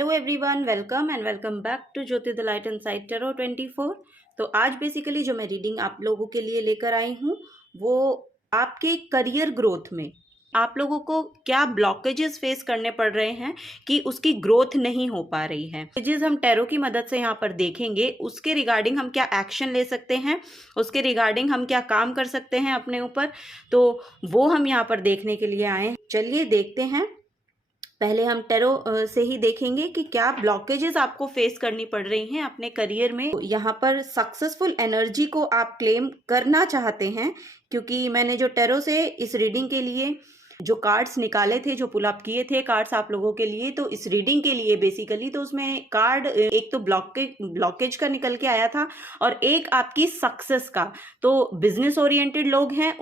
Hello everyone, welcome back to Jyoti the light inside tarot 24। तो आज basically जो मैं रीडिंग आप लोगों के लिए लेकर आई हूँ वो आपके करियर ग्रोथ में आप लोगों को क्या ब्लॉकेजेस फेस करने पड़ रहे हैं कि उसकी ग्रोथ नहीं हो पा रही है। ब्लॉकेजेस हम टैरो की मदद से यहाँ पर देखेंगे, उसके रिगार्डिंग हम क्या एक्शन ले सकते हैं, उसके रिगार्डिंग हम क्या काम कर सकते हैं अपने ऊपर, तो वो हम यहाँ पर देखने के लिए आए हैं। चलिए देखते हैं। पहले हम टैरो से ही देखेंगे कि क्या ब्लॉकेजेस आपको फेस करनी पड़ रही हैं अपने करियर में। यहाँ पर सक्सेसफुल एनर्जी को आप क्लेम करना चाहते हैं, क्योंकि मैंने जो टैरो से इस रीडिंग के लिए जो कार्ड्स निकाले थे, जो पुल अप किए थे कार्ड्स आप लोगों के लिए, तो इस रीडिंग के लिए बेसिकली तो उसमें कार्ड एक तो ब्लॉकेज का निकल के आया था और एक आपकी सक्सेस का। तो बिजनेस ओरिएंटेड लोग हैं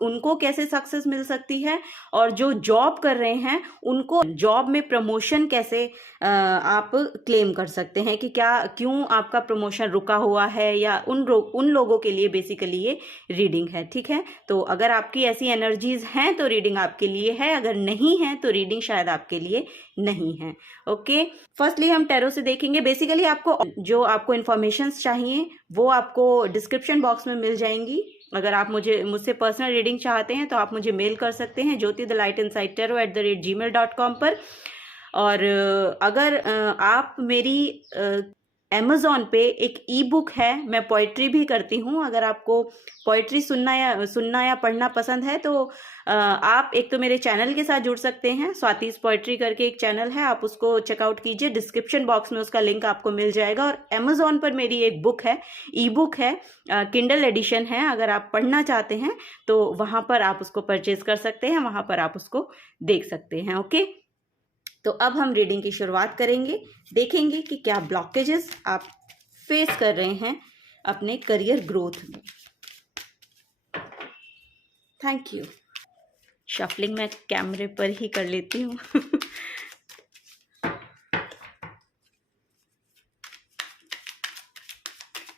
उनको कैसे सक्सेस मिल सकती है, और जो जॉब कर रहे हैं उनको जॉब में प्रमोशन कैसे आप क्लेम कर सकते हैं कि क्यों आपका प्रमोशन रुका हुआ है, या उन लोगों के लिए बेसिकली ये रीडिंग है। ठीक है, तो अगर आपकी ऐसी एनर्जीज हैं तो रीडिंग आपके लिए है, अगर नहीं है तो रीडिंग शायद आपके लिए नहीं है। ओके, फर्स्टली हम टैरो से देखेंगे। बेसिकली आपको इन्फॉर्मेशंस चाहिए वो आपको डिस्क्रिप्शन बॉक्स में मिल जाएंगी। अगर आप मुझसे पर्सनल रीडिंग चाहते हैं तो आप मुझे मेल कर सकते हैं jyotithelightInsidetarot@gmail.com पर। और अगर आप मेरी अमेज़ॉन पे एक ई बुक है, मैं पोइट्री भी करती हूँ, अगर आपको पोइट्री सुनना या पढ़ना पसंद है तो आप एक तो मेरे चैनल के साथ जुड़ सकते हैं। स्वातिस पोइट्री करके एक चैनल है, आप उसको चेकआउट कीजिए, डिस्क्रिप्शन बॉक्स में उसका लिंक आपको मिल जाएगा। और अमेज़ॉन पर मेरी एक बुक है, ई बुक है, किंडल एडिशन है, अगर आप पढ़ना चाहते हैं तो वहाँ पर आप उसको परचेज कर सकते हैं, वहाँ पर आप उसको देख सकते हैं। ओके, तो अब हम रीडिंग की शुरुआत करेंगे, देखेंगे कि क्या ब्लॉकेजेस आप फेस कर रहे हैं अपने करियर ग्रोथ में। Thank you. शफलिंग मैं कैमरे पर ही कर लेती हूँ।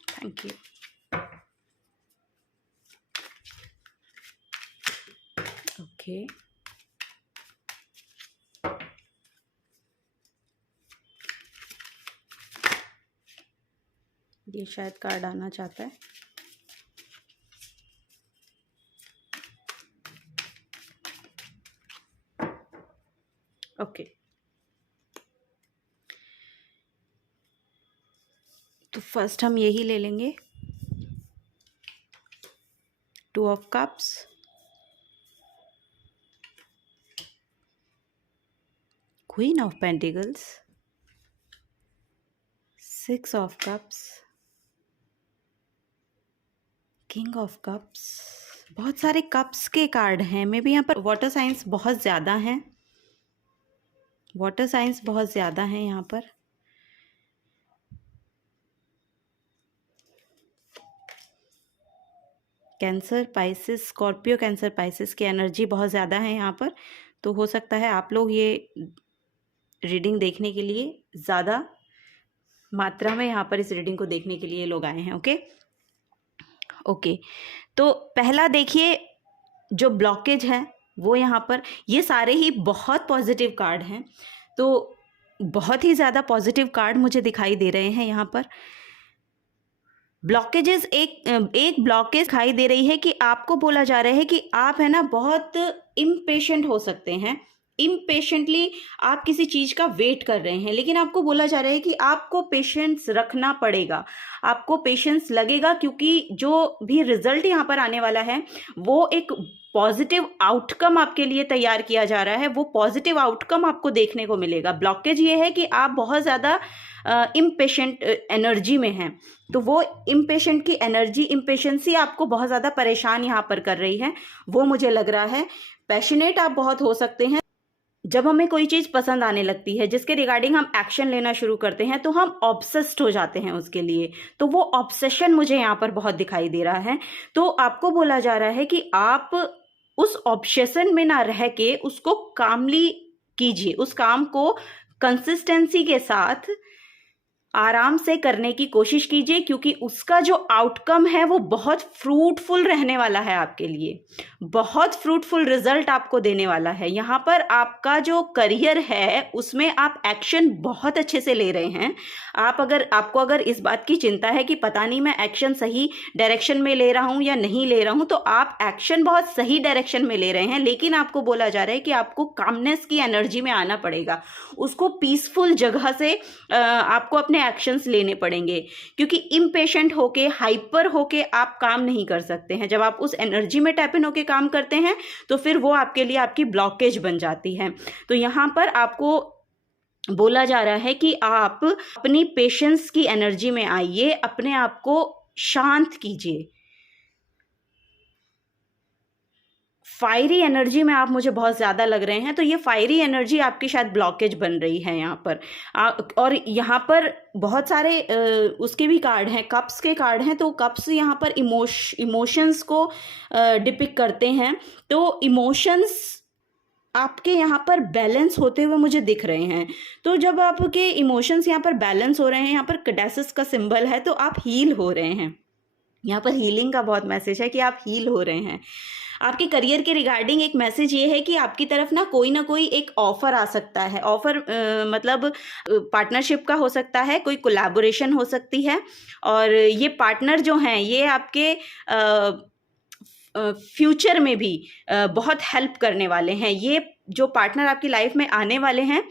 Thank you. ओके, ये शायद कार्ड आना चाहता है। ओके, तो फर्स्ट हम यही ले लेंगे, 2 of cups, queen of pentacles, 6 of cups, king of cups. बहुत सारे कप्स के कार्ड हैं। मे बी यहाँ पर वाटर साइंस बहुत ज़्यादा हैं, यहाँ पर। Cancer, Pisces, Scorpio, cancer, Pisces की एनर्जी बहुत ज़्यादा है यहाँ पर। तो हो सकता है आप लोग ये रीडिंग देखने के लिए ज़्यादा मात्रा में यहाँ पर इस रीडिंग को देखने के लिए लोग आए हैं। ओके, तो पहला देखिए, जो ब्लॉकेज है वो यहाँ पर, ये सारे ही बहुत पॉजिटिव कार्ड हैं, तो बहुत ही ज़्यादा पॉजिटिव कार्ड मुझे दिखाई दे रहे हैं यहाँ पर। ब्लॉकेजेस, एक ब्लॉकेज दिखाई दे रही है कि आपको बोला जा रहा है कि आप है ना बहुत इम्पेशेंट हो सकते हैं। इम्पेशेंटली आप किसी चीज़ का वेट कर रहे हैं, लेकिन आपको बोला जा रहा है कि आपको पेशेंस रखना पड़ेगा, आपको पेशेंस लगेगा, क्योंकि जो भी रिजल्ट यहाँ पर आने वाला है वो एक पॉजिटिव आउटकम आपके लिए तैयार किया जा रहा है, वो पॉजिटिव आउटकम आपको देखने को मिलेगा। ब्लॉकेज ये है कि आप बहुत ज़्यादा इम्पेशेंट एनर्जी में हैं, तो वो इम्पेशेंट की एनर्जी, इम्पेशेंसी आपको बहुत ज़्यादा परेशान यहाँ पर कर रही है, वो मुझे लग रहा है। पैशनेट आप बहुत हो सकते हैं। जब हमें कोई चीज़ पसंद आने लगती है, जिसके रिगार्डिंग हम एक्शन लेना शुरू करते हैं, तो हम ऑब्सेस्ड हो जाते हैं उसके लिए, तो वो ऑब्सेशन मुझे यहाँ पर बहुत दिखाई दे रहा है। तो आपको बोला जा रहा है कि आप उस ऑब्सेशन में ना रह के उसको कामली कीजिए, उस काम को कंसिस्टेंसी के साथ आराम से करने की कोशिश कीजिए, क्योंकि उसका जो आउटकम है वो बहुत फ्रूटफुल रहने वाला है आपके लिए, बहुत फ्रूटफुल रिजल्ट आपको देने वाला है। यहाँ पर आपका जो करियर है उसमें आप एक्शन बहुत अच्छे से ले रहे हैं। आपको अगर इस बात की चिंता है कि पता नहीं मैं एक्शन सही डायरेक्शन में ले रहा हूँ या नहीं ले रहा हूँ, तो आप एक्शन बहुत सही डायरेक्शन में ले रहे हैं, लेकिन आपको बोला जा रहा है कि आपको कामनेस की एनर्जी में आना पड़ेगा। उसको पीसफुल जगह से आपको अपने एक्शंस लेने पड़ेंगे, क्योंकि इम्पेशेंट होके, हाइपर होके आप काम नहीं कर सकते हैं। जब आप उस एनर्जी में टैप इन होके काम करते हैं तो फिर वो आपके लिए आपकी ब्लॉकेज बन जाती है। तो यहाँ पर आपको बोला जा रहा है कि आप अपनी पेशेंस की एनर्जी में आइए, अपने आप को शांत कीजिए। फायरी एनर्जी में आप मुझे बहुत ज़्यादा लग रहे हैं, तो ये फायरी एनर्जी आपकी शायद ब्लॉकेज बन रही है यहाँ पर। और यहाँ पर बहुत सारे उसके भी कार्ड हैं, कप्स के कार्ड हैं। तो कप्स यहाँ पर इमोशंस को डिपिक्ट करते हैं। तो इमोशंस आपके यहाँ पर बैलेंस होते हुए मुझे दिख रहे हैं। तो जब आपके इमोशंस यहाँ पर बैलेंस हो रहे हैं, यहाँ पर कैडासिस का सिंबल है, तो आप हील हो रहे हैं। यहाँ पर हीलिंग का बहुत मैसेज है कि आप हील हो रहे हैं। आपके करियर के रिगार्डिंग एक मैसेज ये है कि आपकी तरफ ना कोई एक ऑफर आ सकता है। ऑफर मतलब पार्टनरशिप का हो सकता है, कोई कोलैबोरेशन हो सकती है। और ये पार्टनर जो हैं ये आपके फ्यूचर में भी बहुत हेल्प करने वाले हैं। ये जो पार्टनर आपकी लाइफ में आने वाले हैं,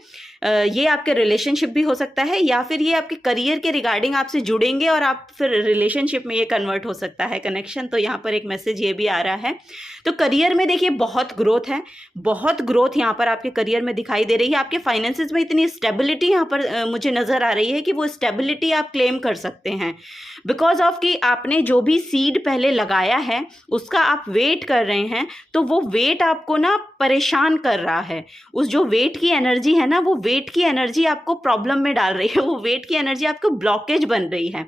ये आपके रिलेशनशिप भी हो सकता है, या फिर ये आपके करियर के रिगार्डिंग आपसे जुड़ेंगे और आप फिर रिलेशनशिप में ये कन्वर्ट हो सकता है, कनेक्शन। तो यहाँ पर एक मैसेज ये भी आ रहा है। तो करियर में देखिए बहुत ग्रोथ है, बहुत ग्रोथ यहाँ पर आपके करियर में दिखाई दे रही है। आपके फाइनेंसेस में इतनी स्टेबिलिटी यहाँ पर मुझे नज़र आ रही है कि वो स्टेबिलिटी आप क्लेम कर सकते हैं, बिकॉज ऑफ कि आपने जो भी सीड पहले लगाया है उसका आप वेट कर रहे हैं। तो वो वेट आपको ना परेशान कर रहा है। उस जो वेट की एनर्जी है ना, वो वेट की एनर्जी आपको प्रॉब्लम में डाल रही है, वो वेट की एनर्जी आपको ब्लॉकेज बन रही है।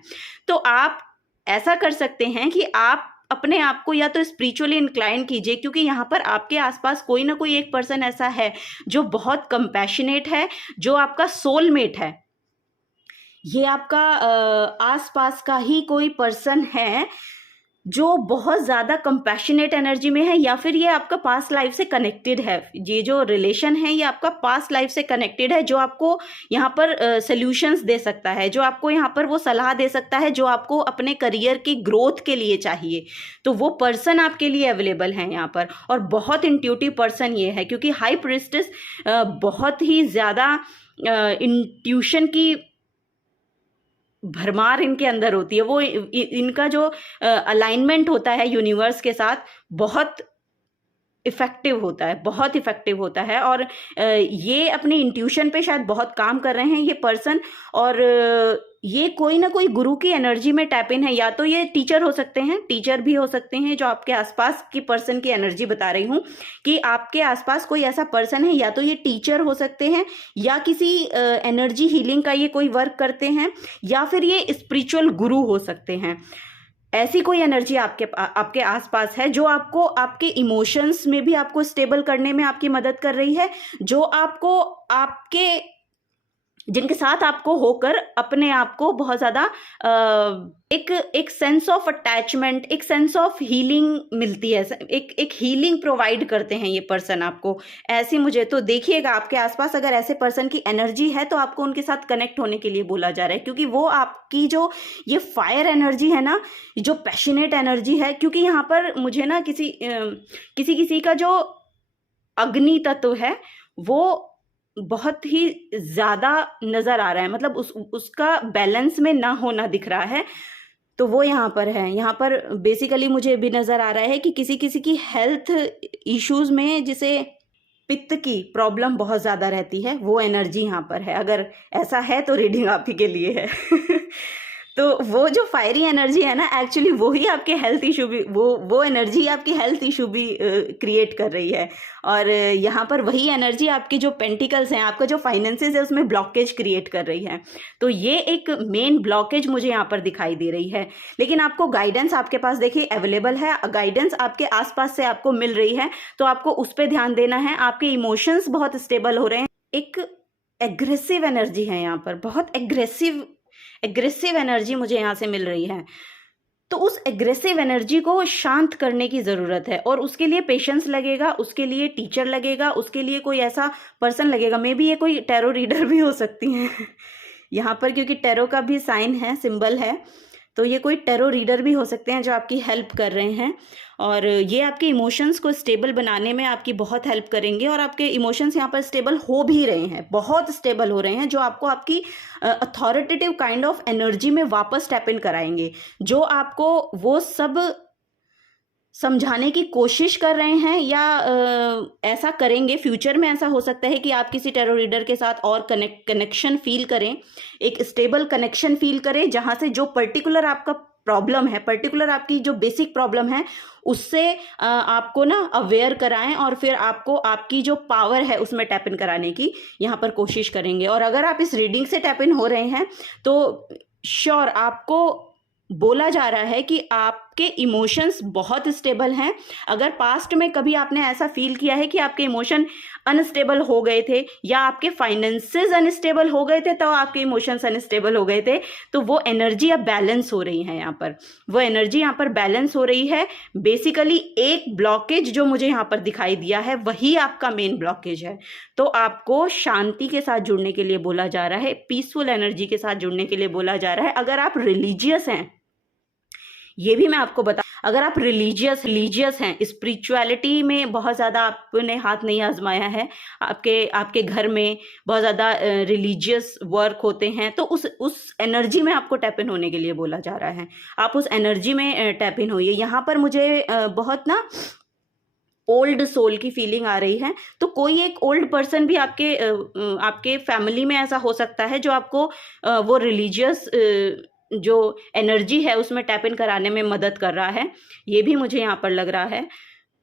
तो आप ऐसा कर सकते हैं कि आप अपने आप को या तो स्पिरिचुअली इंक्लाइन कीजिए, क्योंकि यहाँ पर आपके आसपास कोई ना कोई एक पर्सन ऐसा है जो बहुत कंपैशनेट है, जो आपका सोलमेट है। ये आपका आसपास का ही कोई पर्सन है जो बहुत ज़्यादा कंपैशनेट एनर्जी में है, या फिर ये आपका पास्ट लाइफ से कनेक्टेड है। ये जो रिलेशन है ये आपका पास्ट लाइफ से कनेक्टेड है, जो आपको यहाँ पर सॉल्यूशंस दे सकता है, जो आपको यहाँ पर वो सलाह दे सकता है जो आपको अपने करियर की ग्रोथ के लिए चाहिए। तो वो पर्सन आपके लिए अवेलेबल है यहाँ पर। और बहुत इंट्यूटिव पर्सन ये है, क्योंकि हाई प्रीस्टेस बहुत ही ज़्यादा इंट्यूशन की भरमार इनके अंदर होती है। वो इनका जो अलाइनमेंट होता है यूनिवर्स के साथ बहुत इफ़ेक्टिव होता है, बहुत इफ़ेक्टिव होता है। और ये अपने इंट्यूशन पे शायद बहुत काम कर रहे हैं ये पर्सन। और ये कोई ना कोई गुरु की एनर्जी में टैप इन है। या तो ये टीचर हो सकते हैं, टीचर भी हो सकते हैं, जो आपके आसपास की पर्सन की एनर्जी बता रही हूँ कि आपके आसपास कोई ऐसा पर्सन है। या तो ये टीचर हो सकते हैं, या किसी एनर्जी हीलिंग का ये कोई वर्क करते हैं, या फिर ये स्पिरिचुअल गुरु हो सकते हैं। ऐसी कोई एनर्जी आपके आसपास है जो आपको आपके इमोशंस में भी आपको स्टेबल करने में आपकी मदद कर रही है, जो आपको जिनके साथ आपको होकर अपने आप को बहुत ज़्यादा एक सेंस ऑफ अटैचमेंट, एक सेंस ऑफ हीलिंग मिलती है, एक हीलिंग प्रोवाइड करते हैं ये पर्सन आपको। ऐसी मुझे तो देखिएगा आपके आसपास अगर ऐसे पर्सन की एनर्जी है तो आपको उनके साथ कनेक्ट होने के लिए बोला जा रहा है, क्योंकि वो आपकी जो ये फायर एनर्जी है ना, जो पैशनेट एनर्जी है। क्योंकि यहाँ पर मुझे ना किसी का जो अग्नि तत्व है वो बहुत ही ज़्यादा नज़र आ रहा है, मतलब उसका बैलेंस में ना होना दिख रहा है। तो वो यहाँ पर है। यहाँ पर बेसिकली मुझे भी नज़र आ रहा है कि किसी की हेल्थ इश्यूज़ में जिसे पित्त की प्रॉब्लम बहुत ज़्यादा रहती है, वो एनर्जी यहाँ पर है। अगर ऐसा है तो रीडिंग आप ही के लिए है। तो वो जो फायरी एनर्जी है ना, एक्चुअली वही आपके हेल्थ इशू भी, वो एनर्जी आपकी हेल्थ इशू भी क्रिएट कर रही है। और यहाँ पर वही एनर्जी आपकी जो पेंटिकल्स हैं, आपका जो फाइनेंसेस है, उसमें ब्लॉकेज क्रिएट कर रही है। तो ये एक मेन ब्लॉकेज मुझे यहाँ पर दिखाई दे रही है। लेकिन आपको गाइडेंस आपके पास देखिए अवेलेबल है, गाइडेंस आपके आसपास से आपको मिल रही है, तो आपको उस पर ध्यान देना है। आपके इमोशंस बहुत स्टेबल हो रहे हैं। एक एग्रेसिव एनर्जी है यहाँ पर, बहुत एग्रेसिव एनर्जी मुझे यहाँ से मिल रही है। तो उस एग्रेसिव एनर्जी को शांत करने की ज़रूरत है, और उसके लिए पेशेंस लगेगा, उसके लिए टीचर लगेगा, उसके लिए कोई ऐसा पर्सन लगेगा। मे बी ये कोई टैरो रीडर भी हो सकती हैं यहाँ पर, क्योंकि टैरो का भी साइन है, सिंबल है, तो ये कोई टैरो रीडर भी हो सकते हैं जो आपकी हेल्प कर रहे हैं, और ये आपके इमोशंस को स्टेबल बनाने में आपकी बहुत हेल्प करेंगे। और आपके इमोशंस यहाँ पर स्टेबल हो भी रहे हैं, बहुत स्टेबल हो रहे हैं, जो आपको आपकी अथॉरिटेटिव काइंड ऑफ एनर्जी में वापस टैप इन कराएंगे, जो आपको वो सब समझाने की कोशिश कर रहे हैं, या ऐसा करेंगे फ्यूचर में। ऐसा हो सकता है कि आप किसी टैरो रीडर के साथ और कनेक्शन फील करें, एक स्टेबल कनेक्शन फील करें, जहां से जो पर्टिकुलर आपका प्रॉब्लम है, पर्टिकुलर आपकी जो बेसिक प्रॉब्लम है, उससे आपको ना अवेयर कराएं, और फिर आपको आपकी जो पावर है उसमें टैप इन कराने की यहाँ पर कोशिश करेंगे। और अगर आप इस रीडिंग से टैप इन हो रहे हैं तो श्योर आपको बोला जा रहा है कि आपके इमोशंस बहुत स्टेबल हैं। अगर पास्ट में कभी आपने ऐसा फील किया है कि आपके इमोशन अनस्टेबल हो गए थे, या आपके फाइनेंसेस अनस्टेबल हो गए थे, तो आपके इमोशंस अनस्टेबल हो गए थे, तो वो एनर्जी अब बैलेंस हो रही है यहाँ पर, वो एनर्जी यहाँ पर बैलेंस हो रही है। बेसिकली एक ब्लॉकेज जो मुझे यहाँ पर दिखाई दिया है, वही आपका मेन ब्लॉकेज है। तो आपको शांति के साथ जुड़ने के लिए बोला जा रहा है, पीसफुल एनर्जी के साथ जुड़ने के लिए बोला जा रहा है। अगर आप रिलीजियस हैं, ये भी मैं आपको बता, अगर आप रिलीजियस हैं, स्पिरिचुअलिटी में बहुत ज़्यादा आपने हाथ नहीं आजमाया है, आपके घर में बहुत ज़्यादा रिलीजियस वर्क होते हैं, तो उस एनर्जी में आपको टैप इन होने के लिए बोला जा रहा है। आप उस एनर्जी में टैप इन होइए। यहाँ पर मुझे बहुत ना ओल्ड सोल की फीलिंग आ रही है, तो कोई एक ओल्ड पर्सन भी आपके फैमिली में ऐसा हो सकता है, जो आपको वो रिलीजियस जो एनर्जी है उसमें टैप इन कराने में मदद कर रहा है, ये भी मुझे यहाँ पर लग रहा है।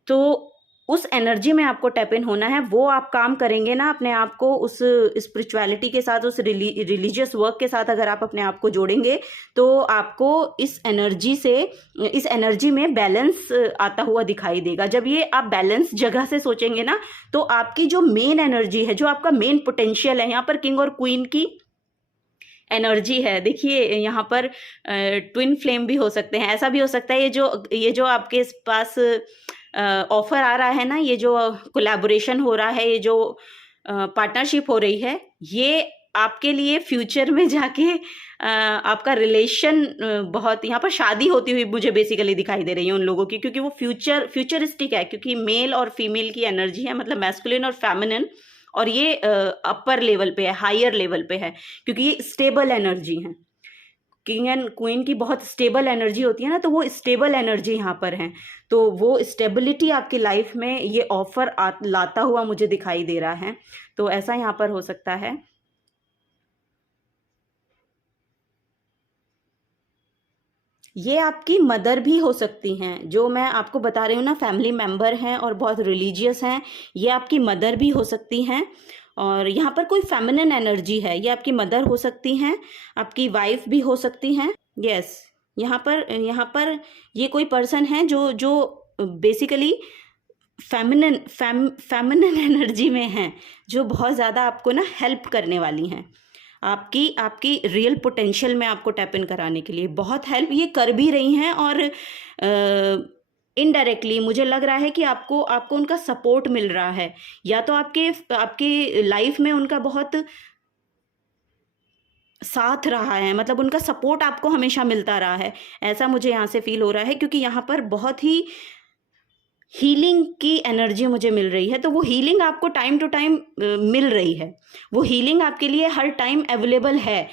तो उस एनर्जी में आपको टैप इन होना है। वो आप काम करेंगे ना अपने आप को उस स्पिरिचुअलिटी के साथ, उस रिलीजियस वर्क के साथ अगर आप अपने आप को जोड़ेंगे, तो आपको इस एनर्जी में बैलेंस आता हुआ दिखाई देगा। जब ये आप बैलेंस जगह से सोचेंगे ना, तो आपकी जो मेन एनर्जी है, जो आपका मेन पोटेंशियल है, यहाँ पर किंग और क्वीन की एनर्जी है। देखिए यहाँ पर ट्विन फ्लेम भी हो सकते हैं, ऐसा भी हो सकता है ये जो आपके पास ऑफर आ रहा है ना, ये जो कोलैबोरेशन हो रहा है, ये जो पार्टनरशिप हो रही है, ये आपके लिए फ्यूचर में जाके आपका रिलेशन बहुत, यहाँ पर शादी होती हुई मुझे बेसिकली दिखाई दे रही है उन लोगों की, क्योंकि वो फ्यूचरिस्टिक है, क्योंकि मेल और फीमेल की एनर्जी है, मतलब मैस्कुलिन और फेमिनिन, और ये अपर लेवल पे है, हायर लेवल पे है, क्योंकि ये स्टेबल एनर्जी है। किंग एंड क्वीन की बहुत स्टेबल एनर्जी होती है ना, तो वो स्टेबल एनर्जी यहाँ पर है। तो वो स्टेबिलिटी आपकी लाइफ में ये ऑफर लाता हुआ मुझे दिखाई दे रहा है। तो ऐसा यहाँ पर हो सकता है। ये आपकी मदर भी हो सकती हैं, जो मैं आपको बता रही हूँ ना, फैमिली मेम्बर हैं और बहुत रिलीजियस हैं, ये आपकी मदर भी हो सकती हैं। और यहाँ पर कोई फेमिनिन एनर्जी है, ये आपकी मदर हो सकती हैं, आपकी वाइफ भी हो सकती हैं। यस, यहाँ पर ये कोई पर्सन है जो बेसिकली फेमिनिन एनर्जी में हैं, जो बहुत ज़्यादा आपको ना हेल्प करने वाली हैं, आपकी रियल पोटेंशियल में आपको टैप इन कराने के लिए बहुत हेल्प ये कर भी रही हैं। और इनडायरेक्टली मुझे लग रहा है कि आपको उनका सपोर्ट मिल रहा है, या तो आपके लाइफ में उनका बहुत साथ रहा है, मतलब उनका सपोर्ट आपको हमेशा मिलता रहा है, ऐसा मुझे यहाँ से फील हो रहा है। क्योंकि यहाँ पर बहुत ही हीलिंग की एनर्जी मुझे मिल रही है, तो वो हीलिंग आपको टाइम टू टाइम मिल रही है, वो हीलिंग आपके लिए हर टाइम अवेलेबल है।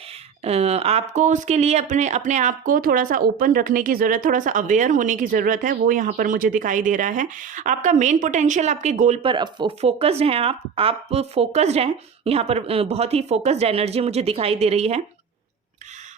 आपको उसके लिए अपने आप को थोड़ा सा ओपन रखने की ज़रूरत, थोड़ा सा अवेयर होने की ज़रूरत है, वो यहाँ पर मुझे दिखाई दे रहा है। आपका मेन पोटेंशियल, आपके गोल पर फोकस्ड हैं, आप फोकस्ड हैं, यहाँ पर बहुत ही फोकस्ड एनर्जी मुझे दिखाई दे रही है।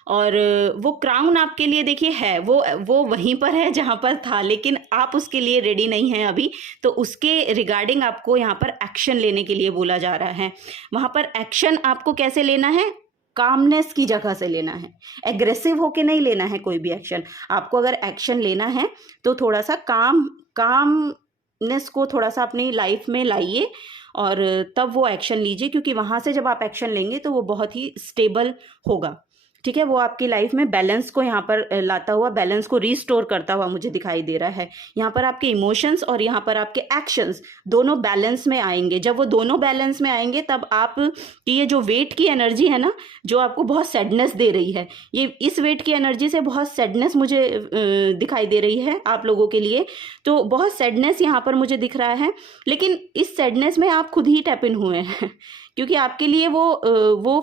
और वो क्राउन आपके लिए देखिए है, वो वहीं पर है जहाँ पर था, लेकिन आप उसके लिए रेडी नहीं हैं अभी, तो उसके रिगार्डिंग आपको यहाँ पर एक्शन लेने के लिए बोला जा रहा है। वहाँ पर एक्शन आपको कैसे लेना है? कामनेस की जगह से लेना है, एग्रेसिव होके नहीं लेना है कोई भी एक्शन। आपको अगर एक्शन लेना है तो थोड़ा सा कामनेस को थोड़ा सा अपनी लाइफ में लाइए, और तब वो एक्शन लीजिए, क्योंकि वहाँ से जब आप एक्शन लेंगे तो वो बहुत ही स्टेबल होगा। ठीक है, वो आपकी लाइफ में बैलेंस को यहाँ पर लाता हुआ, बैलेंस को रिस्टोर करता हुआ मुझे दिखाई दे रहा है। यहाँ पर आपके इमोशंस और यहाँ पर आपके एक्शंस दोनों बैलेंस में आएंगे। जब वो दोनों बैलेंस में आएंगे तब आप की ये जो वेट की एनर्जी है ना, जो आपको बहुत सैडनेस दे रही है, ये इस वेट की एनर्जी से बहुत सैडनेस मुझे दिखाई दे रही है आप लोगों के लिए। तो बहुत सैडनेस यहाँ पर मुझे दिख रहा है, लेकिन इस सैडनेस में आप खुद ही टैप इन हुए हैं क्योंकि आपके लिए वो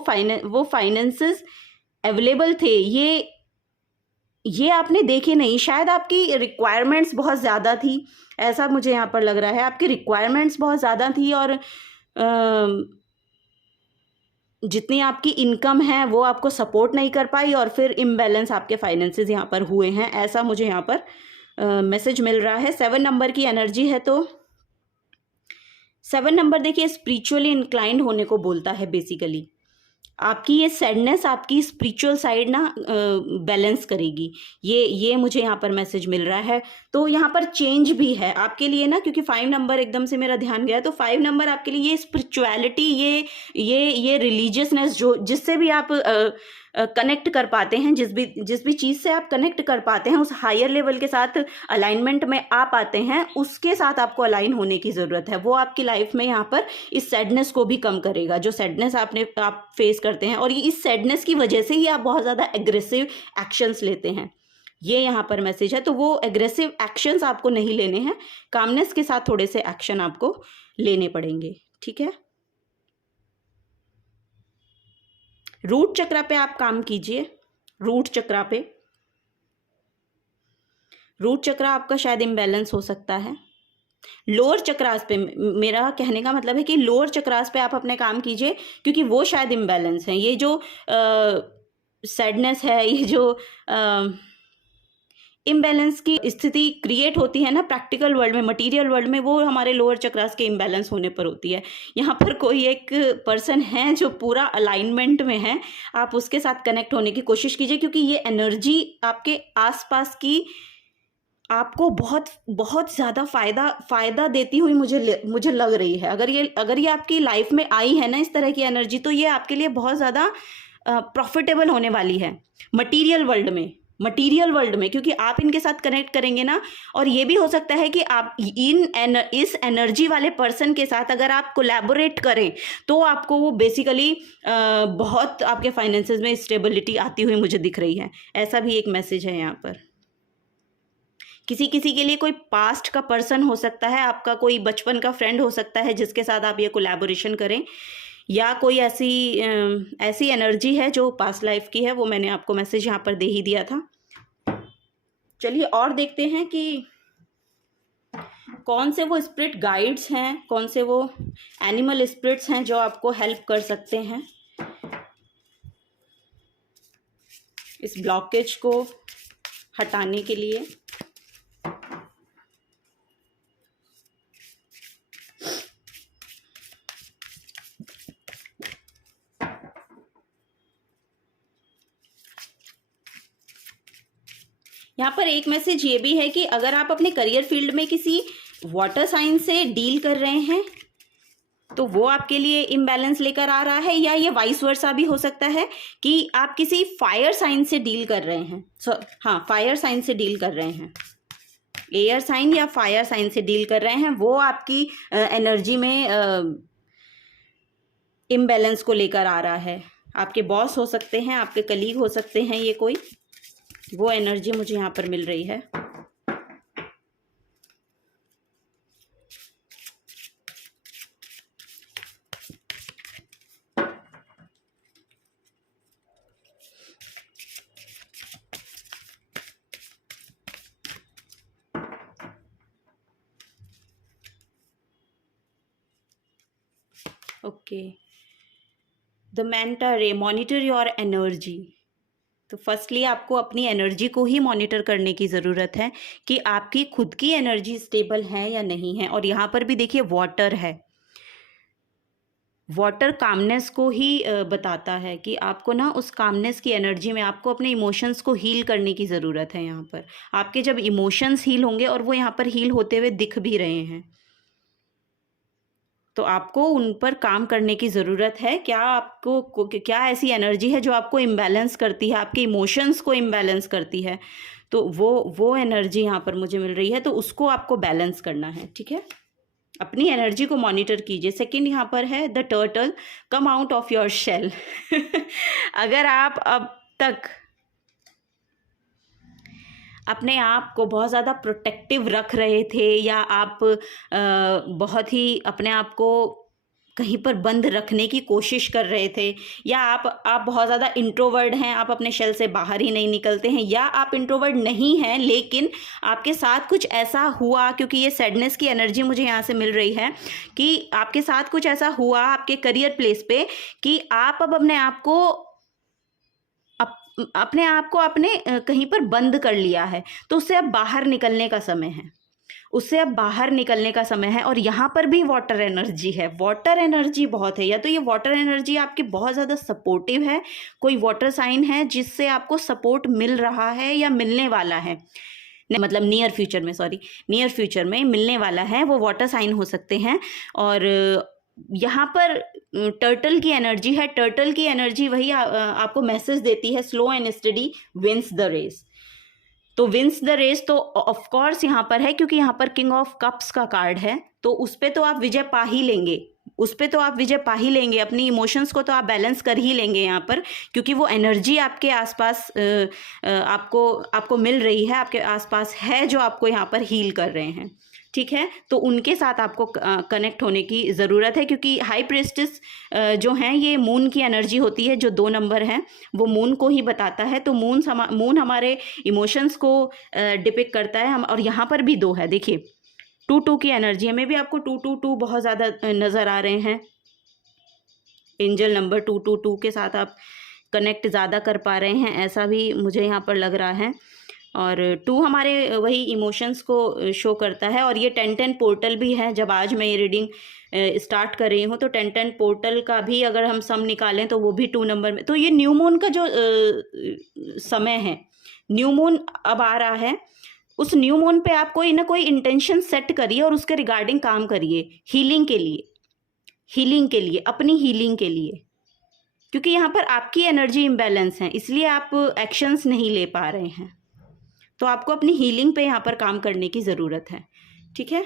फाइनेंसेस अवेलेबल थे, ये आपने देखे नहीं। शायद आपकी रिक्वायरमेंट्स बहुत ज़्यादा थी, ऐसा मुझे यहाँ पर लग रहा है। आपकी रिक्वायरमेंट्स बहुत ज़्यादा थी और जितनी आपकी इनकम है वो आपको सपोर्ट नहीं कर पाई और फिर इम्बैलेंस आपके फाइनेंसेस यहाँ पर हुए हैं, ऐसा मुझे यहाँ पर मैसेज मिल रहा है। 7 नंबर की एनर्जी है, तो 7 नंबर देखिए स्पिरिचुअली इंक्लाइंड होने को बोलता है। बेसिकली आपकी ये सैडनेस आपकी स्पिरिचुअल साइड ना बैलेंस करेगी, ये मुझे यहाँ पर मैसेज मिल रहा है। तो यहाँ पर चेंज भी है आपके लिए ना, क्योंकि 5 नंबर एकदम से मेरा ध्यान गया, तो 5 नंबर आपके लिए ये स्पिरिचुअलिटी, ये रिलीजियसनेस जो जिससे भी आप कनेक्ट कर पाते हैं, जिस भी चीज़ से आप कनेक्ट कर पाते हैं, उस हायर लेवल के साथ अलाइनमेंट में आ पाते हैं, उसके साथ आपको अलाइन होने की ज़रूरत है। वो आपकी लाइफ में यहाँ पर इस सैडनेस को भी कम करेगा, जो सैडनेस आप फेस करते हैं, और ये इस सैडनेस की वजह से ही आप बहुत ज़्यादा एग्रेसिव एक्शंस लेते हैं, ये यहाँ पर मैसेज है। तो वो एग्रेसिव एक्शंस आपको नहीं लेने हैं, कामनेस के साथ थोड़े से एक्शन आपको लेने पड़ेंगे। ठीक है, रूट चक्रा पे आप काम कीजिए। रूट चक्रा आपका शायद इम्बैलेंस हो सकता है। लोअर चक्रास पे, मेरा कहने का मतलब है कि लोअर चक्रास पे आप अपने काम कीजिए, क्योंकि वो शायद इम्बैलेंस है। ये जो सैडनेस है, ये जो इम्बैलेंस की स्थिति क्रिएट होती है ना प्रैक्टिकल वर्ल्ड में, मटेरियल वर्ल्ड में, वो हमारे लोअर चक्रास के इम्बैलेंस होने पर होती है। यहाँ पर कोई एक पर्सन है जो पूरा अलाइनमेंट में है, आप उसके साथ कनेक्ट होने की कोशिश कीजिए, क्योंकि ये एनर्जी आपके आसपास की आपको बहुत बहुत ज़्यादा फ़ायदा देती हुई मुझे लग रही है। अगर ये आपकी लाइफ में आई है ना इस तरह की एनर्जी, तो ये आपके लिए बहुत ज़्यादा प्रॉफिटेबल होने वाली है मटेरियल वर्ल्ड में, क्योंकि आप इनके साथ कनेक्ट करेंगे ना। और ये भी हो सकता है कि आप इस एनर्जी वाले पर्सन के साथ अगर आप कोलैबोरेट करें, तो आपको वो बेसिकली बहुत आपके फाइनेंसेस में स्टेबिलिटी आती हुई मुझे दिख रही है। ऐसा भी एक मैसेज है यहाँ पर। किसी के लिए कोई पास्ट का पर्सन हो सकता है, आपका कोई बचपन का फ्रेंड हो सकता है जिसके साथ आप ये कोलैबोरेशन करें, या कोई ऐसी एनर्जी है जो पास्ट लाइफ की है। वो मैंने आपको मैसेज यहाँ पर दे ही दिया था। चलिए और देखते हैं कि कौन से वो स्पिरिट गाइड्स हैं, कौन से वो एनिमल स्पिरिट्स हैं जो आपको हेल्प कर सकते हैं इस ब्लॉकेज को हटाने के लिए। यहाँ पर एक मैसेज ये भी है कि अगर आप अपने करियर फील्ड में किसी वाटर साइन से डील कर रहे हैं, तो वो आपके लिए इम्बैलेंस लेकर आ रहा है, या ये वाइस वर्सा भी हो सकता है कि आप किसी फायर साइन से डील कर रहे हैं। हाँ, फायर साइन से डील कर रहे हैं, एयर साइन या फायर साइन से डील कर रहे हैं, वो आपकी एनर्जी में इम्बैलेंस को लेकर आ रहा है। आपके बॉस हो सकते हैं, आपके कलीग हो सकते हैं, ये कोई वो एनर्जी मुझे यहाँ पर मिल रही है। ओके, द मेंटा रे, मॉनिटर योर एनर्जी। तो फर्स्टली आपको अपनी एनर्जी को ही मॉनिटर करने की ज़रूरत है कि आपकी खुद की एनर्जी स्टेबल है या नहीं है। और यहाँ पर भी देखिए वाटर है, वाटर कामनेस को ही बताता है कि आपको ना उस कामनेस की एनर्जी में आपको अपने इमोशंस को हील करने की ज़रूरत है। यहाँ पर आपके जब इमोशंस हील होंगे, और वो यहाँ पर हील होते हुए दिख भी रहे हैं, तो आपको उन पर काम करने की ज़रूरत है। क्या ऐसी एनर्जी है जो आपको इम्बैलेंस करती है, आपके इमोशंस को इम्बैलेंस करती है, तो वो एनर्जी यहाँ पर मुझे मिल रही है, तो उसको आपको बैलेंस करना है। ठीक है, अपनी एनर्जी को मॉनिटर कीजिए। सेकंड यहाँ पर है the turtle, come out of your shell. अगर आप अब तक अपने आप को बहुत ज़्यादा प्रोटेक्टिव रख रहे थे, या आप बहुत ही अपने आप को कहीं पर बंद रखने की कोशिश कर रहे थे, या आप बहुत ज़्यादा इंट्रोवर्ट हैं, आप अपने शेल से बाहर ही नहीं निकलते हैं, या आप इंट्रोवर्ट नहीं हैं लेकिन आपके साथ कुछ ऐसा हुआ, क्योंकि ये सैडनेस की एनर्जी मुझे यहाँ से मिल रही है कि आपके साथ कुछ ऐसा हुआ आपके करियर प्लेस पे कि आप अब अपने आप को आपने कहीं पर बंद कर लिया है, तो उससे अब बाहर निकलने का समय है, उससे अब बाहर निकलने का समय है। और यहाँ पर भी वाटर एनर्जी है, वाटर एनर्जी बहुत है, या तो ये वाटर एनर्जी आपके बहुत ज़्यादा सपोर्टिव है, कोई वाटर साइन है जिससे आपको सपोर्ट मिल रहा है या मिलने वाला है, मतलब नियर फ्यूचर में मिलने वाला है, वो वाटर साइन हो सकते हैं। और यहाँ पर टर्टल की एनर्जी है, टर्टल की एनर्जी वही आपको मैसेज देती है, slow and study wins the race. तो विंस द रेस तो ऑफ कोर्स यहाँ पर है, क्योंकि यहाँ पर किंग ऑफ कप्स का कार्ड है, तो उस पे तो आप विजय पा ही लेंगे, अपनी इमोशंस को तो आप बैलेंस कर ही लेंगे यहाँ पर, क्योंकि वो एनर्जी आपके आसपास आपको मिल रही है, आपके आसपास है, जो आपको यहाँ पर हील कर रहे हैं। ठीक है, तो उनके साथ आपको कनेक्ट होने की ज़रूरत है, क्योंकि हाई प्रीस्टेस जो हैं ये मून की एनर्जी होती है, जो 2 नंबर हैं वो मून को ही बताता है। तो मून हमारे इमोशंस को डिपिक्ट करता है। और यहाँ पर भी 2 है, देखिए 2-2 की एनर्जी है, मे भी आपको 2-2-2 बहुत ज़्यादा नज़र आ रहे हैं, एंजल नंबर 2-2-2 के साथ आप कनेक्ट ज़्यादा कर पा रहे हैं, ऐसा भी मुझे यहाँ पर लग रहा है। और 2 हमारे वही इमोशंस को शो करता है। और ये 10-10 पोर्टल भी है, जब आज मैं ये रीडिंग स्टार्ट कर रही हूँ तो 10-10 पोर्टल का भी अगर हम सम निकालें तो वो भी 2 नंबर में। तो ये न्यू मून का जो समय है, न्यू मून अब आ रहा है, उस न्यू मून पे आप कोई ना कोई इंटेंशन सेट करिए और उसके रिगार्डिंग काम करिए, हीलिंग के लिए, अपनी हीलिंग के लिए, क्योंकि यहाँ पर आपकी एनर्जी इम्बैलेंस है, इसलिए आप एक्शंस नहीं ले पा रहे हैं। तो आपको अपनी हीलिंग पे यहाँ पर काम करने की ज़रूरत है। ठीक है,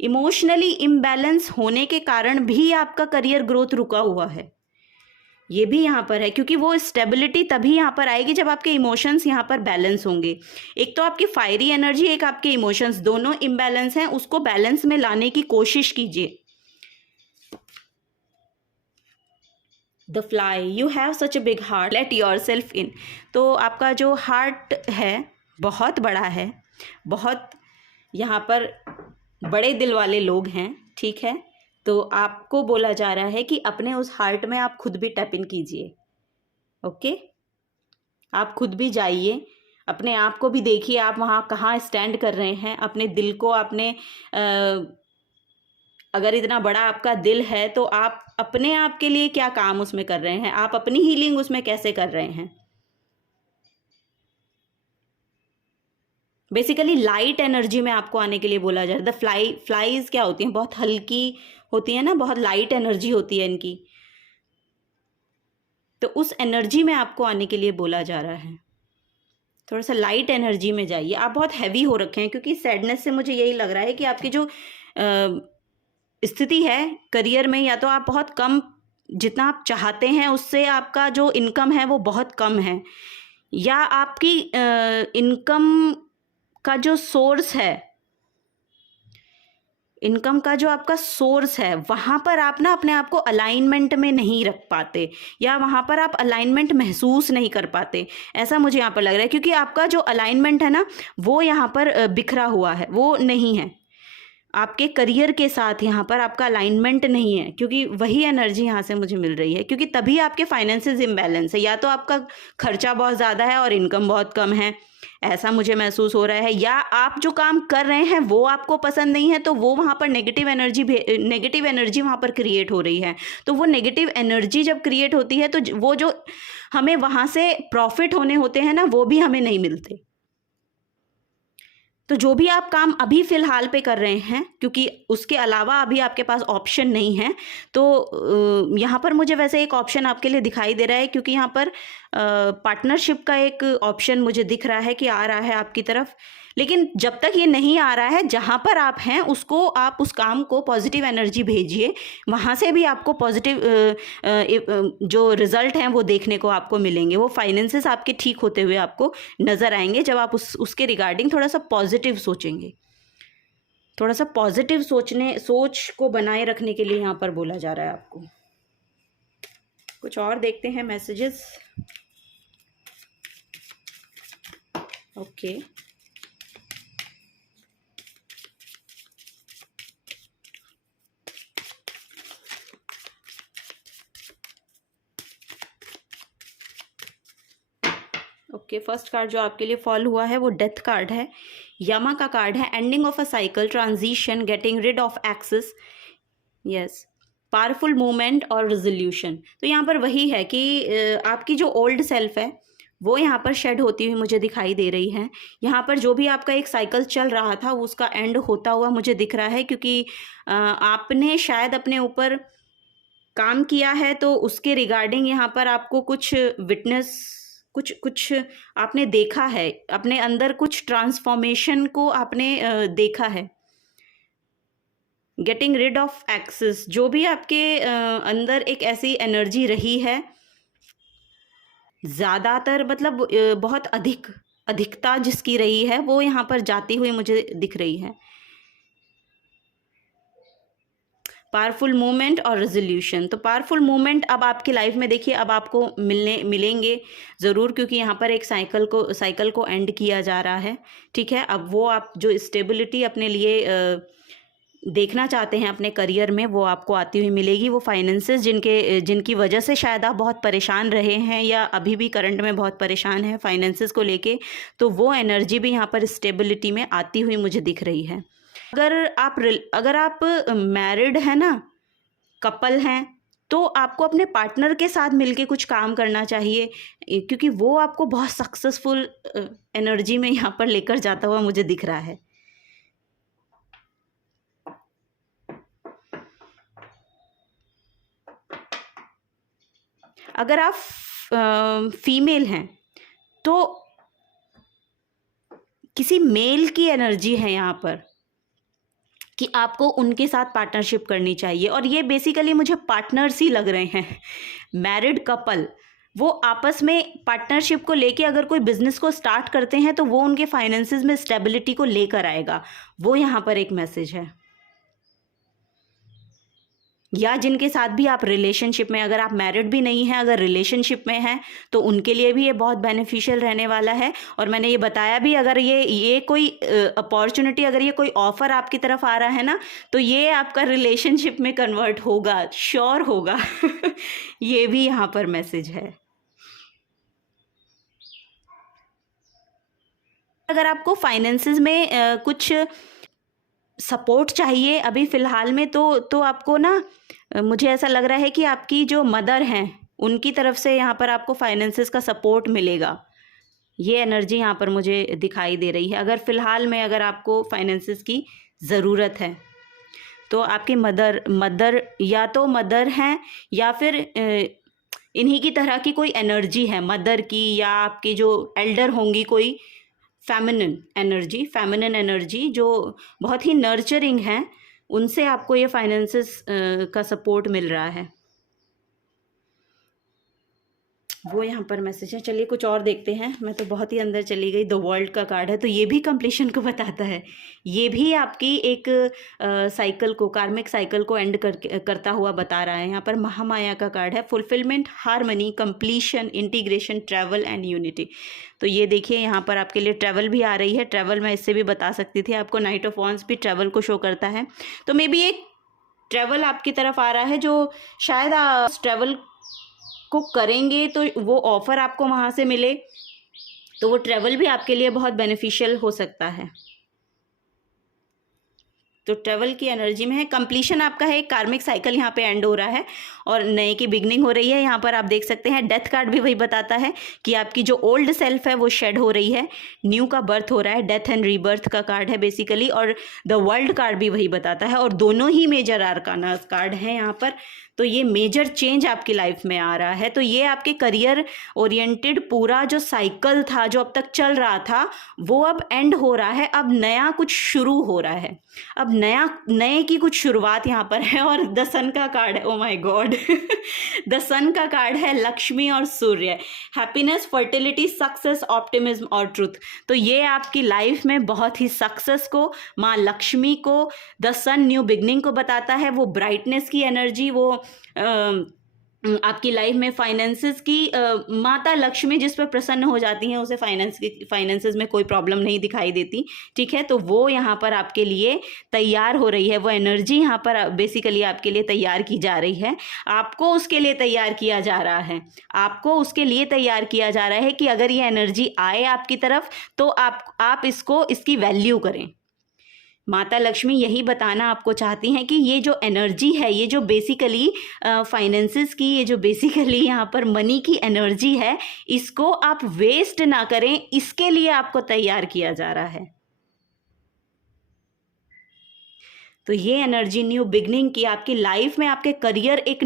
इमोशनली इम्बैलेंस होने के कारण भी आपका करियर ग्रोथ रुका हुआ है, ये भी यहाँ पर है, क्योंकि वो स्टेबिलिटी तभी यहाँ पर आएगी जब आपके इमोशंस यहाँ पर बैलेंस होंगे। एक तो आपकी फायरी एनर्जी, एक आपके इमोशंस, दोनों इम्बैलेंस हैं, उसको बैलेंस में लाने की कोशिश कीजिए। The fly, you have such a big heart, let your self in. तो आपका जो हार्ट है बहुत बड़ा है, बहुत यहाँ पर बड़े दिल वाले लोग हैं। ठीक है, तो आपको बोला जा रहा है कि अपने उस हार्ट में आप खुद भी टैप इन कीजिए। ओके, आप खुद भी जाइए, अपने आप को भी देखिए, आप वहाँ कहाँ स्टैंड कर रहे हैं, अपने दिल को आपने अगर इतना बड़ा आपका दिल है तो आप अपने आप के लिए क्या काम उसमें कर रहे हैं, आप अपनी हीलिंग उसमें कैसे कर रहे हैं। बेसिकली लाइट एनर्जी में आपको आने के लिए बोला जा रहा है। फ्लाईज क्या होती हैं, बहुत हल्की होती है ना, बहुत लाइट एनर्जी होती है इनकी, तो उस एनर्जी में आपको आने के लिए बोला जा रहा है। थोड़ा सा लाइट एनर्जी में जाइए। आप बहुत हैवी हो रखे हैं, क्योंकि सैडनेस से मुझे यही लग रहा है कि आपकी जो स्थिति है करियर में, या तो आप बहुत कम, जितना आप चाहते हैं उससे आपका जो इनकम है वो बहुत कम है, या आपकी इनकम का जो सोर्स है, इनकम का जो आपका सोर्स है, वहाँ पर आप ना अपने आप को अलाइनमेंट में नहीं रख पाते, या वहाँ पर आप अलाइनमेंट महसूस नहीं कर पाते, ऐसा मुझे यहाँ पर लग रहा है। क्योंकि आपका जो अलाइनमेंट है ना वो यहाँ पर बिखरा हुआ है, वो नहीं है आपके करियर के साथ, यहाँ पर आपका अलाइनमेंट नहीं है, क्योंकि वही एनर्जी यहाँ से मुझे मिल रही है। क्योंकि तभी आपके फाइनेंसेस इम्बैलेंस है, या तो आपका खर्चा बहुत ज़्यादा है और इनकम बहुत कम है, ऐसा मुझे महसूस हो रहा है, या आप जो काम कर रहे हैं वो आपको पसंद नहीं है, तो वो वहाँ पर नेगेटिव एनर्जी वहाँ पर क्रिएट हो रही है। तो वो नेगेटिव एनर्जी जब क्रिएट होती है तो वो जो हमें वहाँ से प्रॉफिट होने होते हैं ना, वो भी हमें नहीं मिलते। तो जो भी आप काम अभी फ़िलहाल पे कर रहे हैं, क्योंकि उसके अलावा अभी आपके पास ऑप्शन नहीं है, तो यहाँ पर मुझे वैसे एक ऑप्शन आपके लिए दिखाई दे रहा है, क्योंकि यहाँ पर पार्टनरशिप का एक ऑप्शन मुझे दिख रहा है कि आ रहा है आपकी तरफ। लेकिन जब तक ये नहीं आ रहा है, जहाँ पर आप हैं उसको आप उस काम को पॉजिटिव एनर्जी भेजिए, वहाँ से भी आपको पॉजिटिव जो रिज़ल्ट हैं वो देखने को आपको मिलेंगे। वो फाइनेंसेस आपके ठीक होते हुए आपको नज़र आएंगे जब आप उसके रिगार्डिंग थोड़ा सा पॉजिटिव सोचेंगे। थोड़ा सा पॉजिटिव सोच को बनाए रखने के लिए यहाँ पर बोला जा रहा है आपको। कुछ और देखते हैं messages. Okay, okay, first card जो आपके लिए फॉल हुआ है वो डेथ कार्ड है, यमा का कार्ड है, ending of a cycle, transition, getting rid of excess, yes, powerful movement और रिजोल्यूशन। तो यहाँ पर वही है कि आपकी जो ओल्ड सेल्फ है वो यहाँ पर शेड होती हुई मुझे दिखाई दे रही है। यहाँ पर जो भी आपका एक साइकिल चल रहा था उसका एंड होता हुआ मुझे दिख रहा है, क्योंकि आपने शायद अपने ऊपर काम किया है, तो उसके रिगार्डिंग यहाँ पर आपको कुछ विटनेस, कुछ आपने देखा है, अपने अंदर कुछ ट्रांसफॉर्मेशन को आपने देखा है। गेटिंग रिड ऑफ एक्सेस, जो भी आपके अंदर एक ऐसी एनर्जी रही है, ज़्यादातर मतलब बहुत अधिकता जिसकी रही है वो यहाँ पर जाती हुई मुझे दिख रही है। पावरफुल मूवमेंट और रेजोल्यूशन। तो पावरफुल मूवमेंट अब आपकी लाइफ में देखिए अब आपको मिलेंगे ज़रूर, क्योंकि यहाँ पर एक साइकिल को एंड किया जा रहा है, ठीक है। अब वो आप जो स्टेबिलिटी अपने लिए देखना चाहते हैं अपने करियर में, वो आपको आती हुई मिलेगी। वो फाइनेंसेस जिनकी वजह से शायद आप बहुत परेशान रहे हैं या अभी भी करंट में बहुत परेशान हैं फाइनेंसेस को लेके, तो वो एनर्जी भी यहाँ पर स्टेबिलिटी में आती हुई मुझे दिख रही है। अगर आप मैरिड है ना, कपल हैं, तो आपको अपने पार्टनर के साथ मिलके कुछ काम करना चाहिए, क्योंकि वो आपको बहुत सक्सेसफुल एनर्जी में यहाँ पर लेकर जाता हुआ मुझे दिख रहा है। अगर आप फीमेल हैं तो किसी मेल की एनर्जी है यहाँ पर कि आपको उनके साथ पार्टनरशिप करनी चाहिए, और ये बेसिकली मुझे पार्टनर्स ही लग रहे हैं। मैरिड कपल वो आपस में पार्टनरशिप को लेके अगर कोई बिजनेस को स्टार्ट करते हैं तो वो उनके फाइनेंसेस में स्टेबिलिटी को लेकर आएगा, वो यहाँ पर एक मैसेज है। या जिनके साथ भी आप रिलेशनशिप में, अगर आप मैरिड भी नहीं हैं, अगर रिलेशनशिप में हैं, तो उनके लिए भी ये बहुत बेनिफिशियल रहने वाला है। और मैंने ये बताया भी, अगर ये कोई अपॉर्चुनिटी, अगर ये कोई ऑफर आपकी तरफ आ रहा है ना, तो ये आपका रिलेशनशिप में कन्वर्ट होगा, श्योर होगा। ये भी यहाँ पर मैसेज है। अगर आपको फाइनेंसेस में कुछ सपोर्ट चाहिए अभी फ़िलहाल में, तो आपको ना, मुझे ऐसा लग रहा है कि आपकी जो मदर हैं उनकी तरफ से यहाँ पर आपको फाइनेंसेस का सपोर्ट मिलेगा। ये एनर्जी यहाँ पर मुझे दिखाई दे रही है। अगर फ़िलहाल में अगर आपको फाइनेंसेस की ज़रूरत है तो आपकी मदर या तो मदर हैं, या फिर इन्हीं की तरह की कोई एनर्जी है मदर की, या आपकी जो एल्डर होंगी कोई फेमिनिन एनर्जी जो बहुत ही नर्चरिंग है, उनसे आपको ये फाइनेंसेस का सपोर्ट मिल रहा है। वो यहाँ पर मैसेज है। चलिए कुछ और देखते हैं। मैं तो बहुत ही अंदर चली गई। द वर्ल्ड का कार्ड है, तो ये भी कंप्लीशन को बताता है। ये भी आपकी एक साइकिल को, कार्मिक साइकिल को एंड करता हुआ बता रहा है। यहाँ पर महामाया का कार्ड है, fulfilment, harmony, completion, integration, travel and unity. तो ये देखिए यहाँ पर आपके लिए ट्रैवल भी आ रही है। ट्रैवल मैं इससे भी बता सकती थी आपको, नाइट ऑफ वॉन्ड्स भी ट्रैवल को शो करता है। तो मे बी एक ट्रैवल आपकी तरफ आ रहा है, जो शायद ट्रैवल को करेंगे तो वो ऑफ़र आपको वहाँ से मिले, तो वो ट्रैवल भी आपके लिए बहुत बेनिफिशियल हो सकता है। तो ट्रेवल की एनर्जी में है, कंप्लीशन आपका है, कार्मिक साइकिल यहाँ पे एंड हो रहा है और नए की बिगनिंग हो रही है। यहाँ पर आप देख सकते हैं डेथ कार्ड भी वही बताता है कि आपकी जो ओल्ड सेल्फ है वो शेड हो रही है, न्यू का बर्थ हो रहा है, डेथ एंड रीबर्थ का कार्ड है बेसिकली। और द वर्ल्ड कार्ड भी वही बताता है और दोनों ही मेजर आर्काना कार्ड हैं यहाँ पर। तो ये मेजर चेंज आपकी लाइफ में आ रहा है। तो ये आपके करियर ओरिएंटेड पूरा जो साइकिल था, जो अब तक चल रहा था, वो अब एंड हो रहा है। अब नया कुछ शुरू हो रहा है, अब नए की कुछ शुरुआत यहाँ पर है। और द सन का कार्ड है, ओ माय गॉड द सन का कार्ड है लक्ष्मी और सूर्य, हैप्पीनेस, फर्टिलिटी, सक्सेस, ऑप्टिमिज्म और ट्रुथ। तो ये आपकी लाइफ में बहुत ही सक्सेस को, माँ लक्ष्मी को, द सन न्यू बिगनिंग को बताता है, वो ब्राइटनेस की एनर्जी, वो आपकी लाइफ में फाइनेंसेस की, माता लक्ष्मी जिस पर प्रसन्न हो जाती हैं उसे फाइनेंसेस में कोई प्रॉब्लम नहीं दिखाई देती, ठीक है। तो वो यहाँ पर आपके लिए तैयार हो रही है, वो एनर्जी यहाँ पर बेसिकली आपके लिए तैयार की जा रही है। आपको उसके लिए तैयार किया जा रहा है, आपको उसके लिए तैयार किया जा रहा है कि अगर ये एनर्जी आए आपकी तरफ तो आप इसकी वैल्यू करें। माता लक्ष्मी यही बताना आपको चाहती हैं कि ये जो एनर्जी है, ये जो बेसिकली फाइनेंसेस की, ये जो बेसिकली यहाँ पर मनी की एनर्जी है, इसको आप वेस्ट ना करें, इसके लिए आपको तैयार किया जा रहा है। तो ये एनर्जी न्यू बिगनिंग की आपकी लाइफ में आपके करियर एक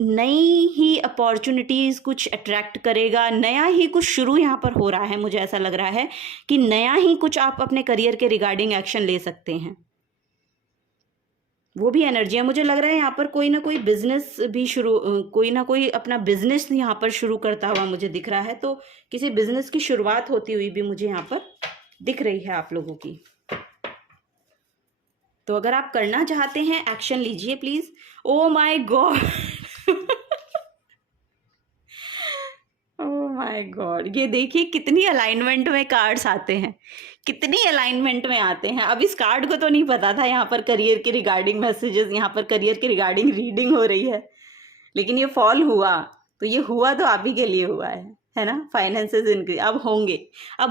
नई ही अपॉर्चुनिटीज़ कुछ अट्रैक्ट करेगा, नया ही कुछ शुरू यहाँ पर हो रहा है। मुझे ऐसा लग रहा है कि नया ही कुछ आप अपने करियर के रिगार्डिंग एक्शन ले सकते हैं, वो भी एनर्जी है। मुझे लग रहा है यहाँ पर कोई ना कोई बिजनेस भी कोई ना कोई अपना बिजनेस यहाँ पर शुरू करता हुआ मुझे दिख रहा है। तो किसी बिजनेस की शुरुआत होती हुई भी मुझे यहाँ पर दिख रही है आप लोगों की। तो अगर आप करना चाहते हैं एक्शन लीजिए please. Oh my God oh my God, ये देखिए कितनी अलाइनमेंट में कार्ड्स आते हैं, कितनी अलाइनमेंट में आते हैं। अब इस कार्ड को तो नहीं पता था यहाँ पर करियर के रिगार्डिंग मैसेजेस, यहाँ पर करियर के रिगार्डिंग रीडिंग हो रही है, लेकिन ये फॉल हुआ तो ये हुआ तो आप ही के लिए हुआ है ना। फाइनेंसेस इंक्रीज अब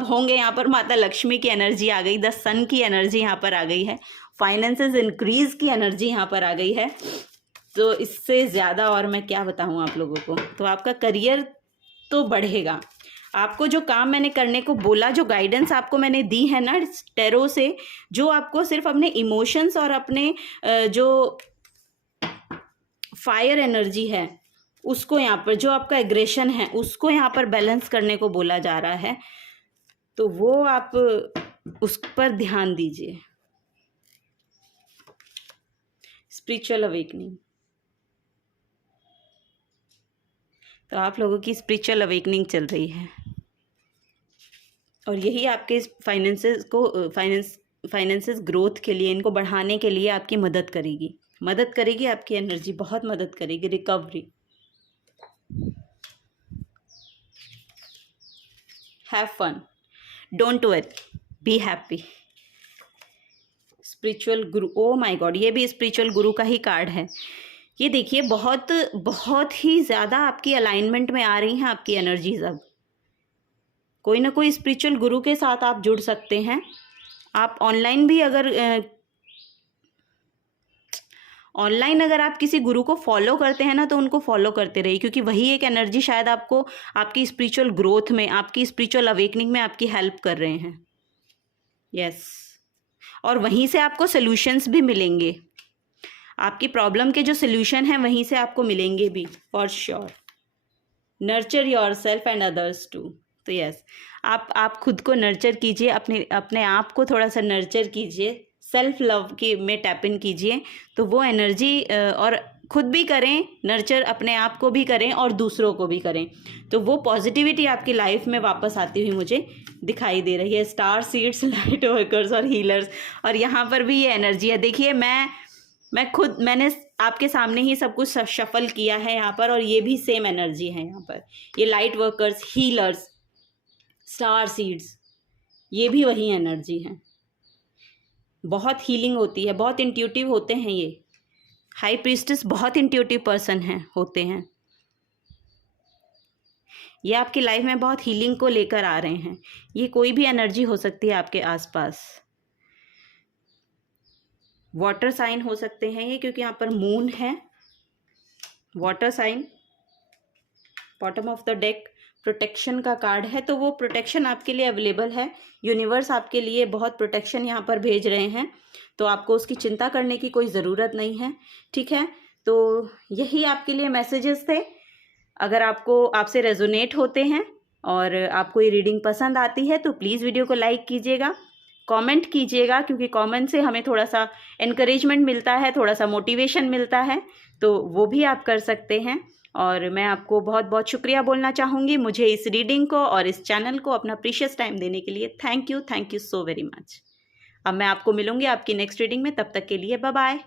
होंगे यहाँ पर माता लक्ष्मी की एनर्जी आ गई, द सन की एनर्जी यहाँ पर आ गई है, फाइनेंसेस इंक्रीज की एनर्जी यहाँ पर आ गई है। तो इससे ज़्यादा और मैं क्या बताऊँ आप लोगों को। तो आपका करियर तो बढ़ेगा, आपको जो काम मैंने करने को बोला, जो गाइडेंस आपको मैंने दी है ना टैरो से, जो आपको सिर्फ अपने इमोशंस और अपने जो फायर एनर्जी है उसको, यहाँ पर जो आपका एग्रेशन है उसको यहाँ पर बैलेंस करने को बोला जा रहा है, तो वो आप उस पर ध्यान दीजिए। स्पिरिचुअल अवेकनिंग, तो आप लोगों की स्पिरिचुअल अवेकनिंग चल रही है और यही आपके फाइनेंसेस ग्रोथ के लिए, इनको बढ़ाने के लिए आपकी मदद करेगी आपकी एनर्जी बहुत मदद करेगी। Recovery, have fun, don't worry, be happy. Spiritual guru, oh my God, ये भी स्पिरिचुअल गुरु का ही कार्ड है। ये देखिए बहुत ही ज़्यादा आपकी अलाइनमेंट में आ रही हैं आपकी एनर्जीज। अब कोई ना कोई स्पिरिचुअल गुरु के साथ आप जुड़ सकते हैं। आप ऑनलाइन भी अगर आप किसी गुरु को फॉलो करते हैं ना, तो उनको फॉलो करते रहिए, क्योंकि वही एक एनर्जी शायद आपको आपकी स्पिरिचुअल ग्रोथ में, आपकी स्पिरिचुअल अवेकनिंग में आपकी हेल्प कर रहे हैं। यस, और वहीं से आपको सॉल्यूशंस भी मिलेंगे, आपकी प्रॉब्लम के जो सॉल्यूशन हैं वहीं से आपको मिलेंगे भी for sure. Nurture yourself and others too. तो यस, आप खुद को नर्चर कीजिए, अपने आप को थोड़ा सा नर्चर कीजिए, सेल्फ लव की में टैप इन कीजिए, तो वो एनर्जी, और खुद भी करें नर्चर, अपने आप को भी करें और दूसरों को भी करें, तो वो पॉजिटिविटी आपकी लाइफ में वापस आती हुई मुझे दिखाई दे रही है। स्टार सीड्स, लाइट वर्कर्स और हीलर्स, और यहाँ पर भी ये एनर्जी है। देखिए मैंने आपके सामने ही सब कुछ शफल किया है यहाँ पर, और ये भी सेम एनर्जी है यहाँ पर। ये light workers, healers, star seeds, ये भी वही एनर्जी है। बहुत हीलिंग होती है, बहुत इंट्यूटिव होते हैं ये। हाई प्रीस्टेस बहुत इंट्यूटिव पर्सन होते हैं। ये आपकी लाइफ में बहुत हीलिंग को लेकर आ रहे हैं। ये कोई भी एनर्जी हो सकती है आपके आसपास, वाटर साइन हो सकते हैं ये, क्योंकि यहाँ पर मून है, water sign. Bottom of the deck protection का कार्ड है, तो वो प्रोटेक्शन आपके लिए अवेलेबल है। यूनिवर्स आपके लिए बहुत प्रोटेक्शन यहाँ पर भेज रहे हैं, तो आपको उसकी चिंता करने की कोई ज़रूरत नहीं है, ठीक है। तो यही आपके लिए मैसेजेस थे। अगर आपसे रेजोनेट होते हैं और आपको ये रीडिंग पसंद आती है तो प्लीज़ वीडियो को लाइक कीजिएगा, कमेंट कीजिएगा, क्योंकि कमेंट से हमें थोड़ा सा एनकरेजमेंट मिलता है, थोड़ा सा मोटिवेशन मिलता है, तो वो भी आप कर सकते हैं। और मैं आपको बहुत बहुत शुक्रिया बोलना चाहूँगी मुझे इस रीडिंग को और इस चैनल को अपना प्रीशियस टाइम देने के लिए। Thank you so very much. अब मैं आपको मिलूँगी आपकी नेक्स्ट रीडिंग में, तब तक के लिए बाय बाय।